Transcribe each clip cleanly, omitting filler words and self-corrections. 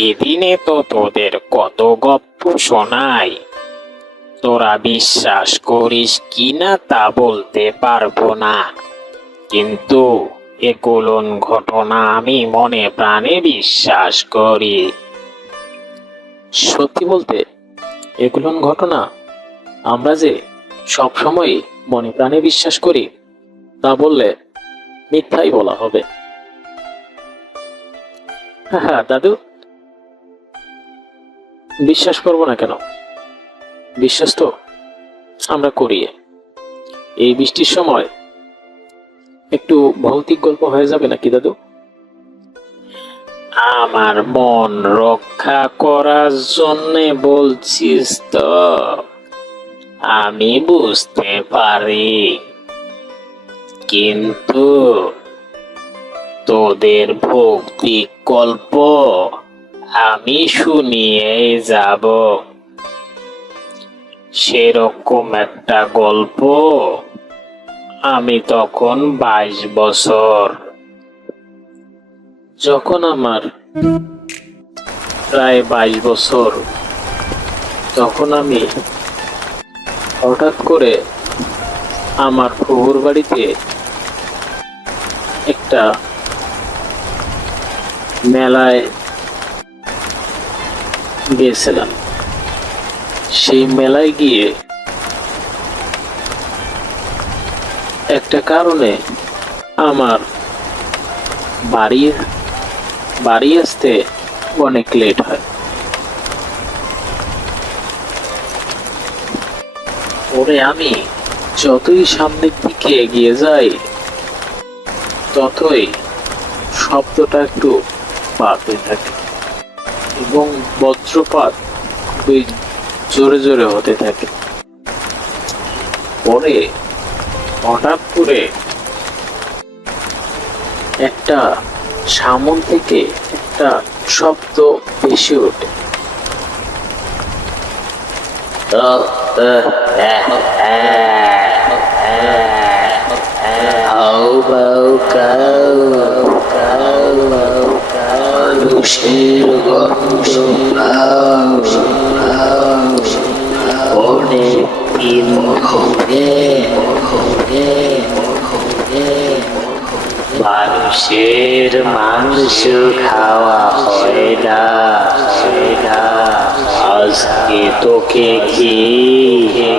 প্রতিদিনে তো তোদের কত গপ্প শোনাই, তোরা বিশ্বাস করিস কিনা তা বলতে পারবো না, কিন্তু এগুলো ঘটনা আমি মনে প্রাণে বিশ্বাস করি। সত্যি বলতে এগুলো ঘটনা আমরা যে সব সময় মনে প্রাণে বিশ্বাস করি তা বললে মিথ্যাই বলা হবে। হ্যাঁ দাদু, বিশ্বাস করবো না কেন? বিশ্বাস তো আমরা করি। এই বৃষ্টির সময় একটু ভৌতিক গল্প হয়ে যাবে নাকি দাদু? আমার মন রক্ষা করার জন্যে বলছিস তো? আমি বুঝতে পারি, কিন্তু তোদের ভৌতিক গল্প আমি শুনিয়ে যাব। সেরকম একটা গল্প আমি তখন 22 বছর। যখন আমার প্রায় 22 বছর, তখন আমি হঠাৎ করে আমার ফুফুর বাড়িতে একটা মেলায় গিয়েছিলাম। সেই মেলায় গিয়ে একটা কারণে আমার বাড়ি আসতে অনেক লেট হয়। পরে আমি যতই সামনের দিকে এগিয়ে যাই ততই শব্দটা একটু বাড়তে থাকে এবং বজ্রপাত খুবই জোরে জোরে হতে থাকে। পরে হঠাৎ করে একটা সামন থেকে একটা শব্দ ভেসে ওঠে। মানুষের গন্ধ অনেক দিন মানুষের মাংস খাওয়া হয় না। আজকে তোকে খেয়ে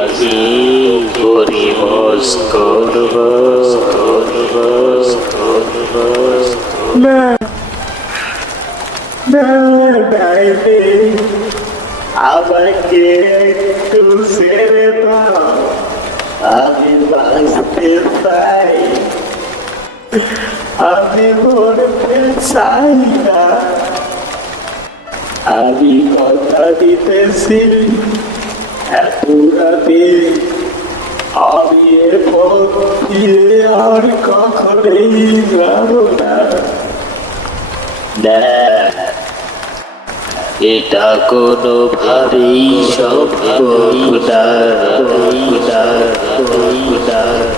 পরিবস করব। আমাকে একটু ছেড়ে দাও, আমি বাঁচতে চাই, আমি মরতে চাই না। আমি কথা দিতেছি এত রাতে আমি এর পথ দিয়ে আর কখনোই যাবো না। এটা কোনোভাবেই সম্ভব না।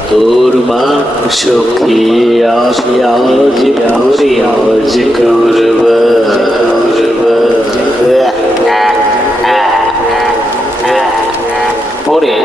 তোর মাংস খেয়ে আমি আজ করব। পরে